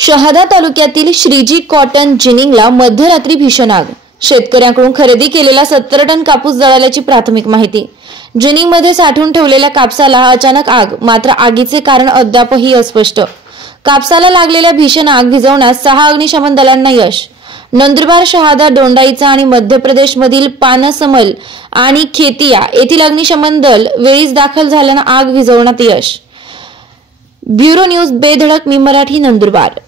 शहादा तालुक्यातील श्रीजी कॉटन जिनिंगला मध्यरात्री भीषण आग। शेतकऱ्यांकडून खरेदी केलेला 70 टन कापूस जळाल्याची प्राथमिक माहिती। जिनिंगमध्ये साठवून ठेवलेल्या कापसाला अचानक आग, मात्र आगीचे कारण अद्यापही अस्पष्ट। कापसाला लागलेल्या भीषण आग विझवण्यात 6 अग्निशमन दलांना यश। नंदुरबार, शहादा, दोंडाईचा आणि मध्य प्रदेशमधील पानसमल आणि खेतिया येथील अग्निशमन दल वेळीच दाखल झाल्याने आग विझवण्यात यश। ब्युरो न्यूज बेधडक मी मराठी, नंदुरबार।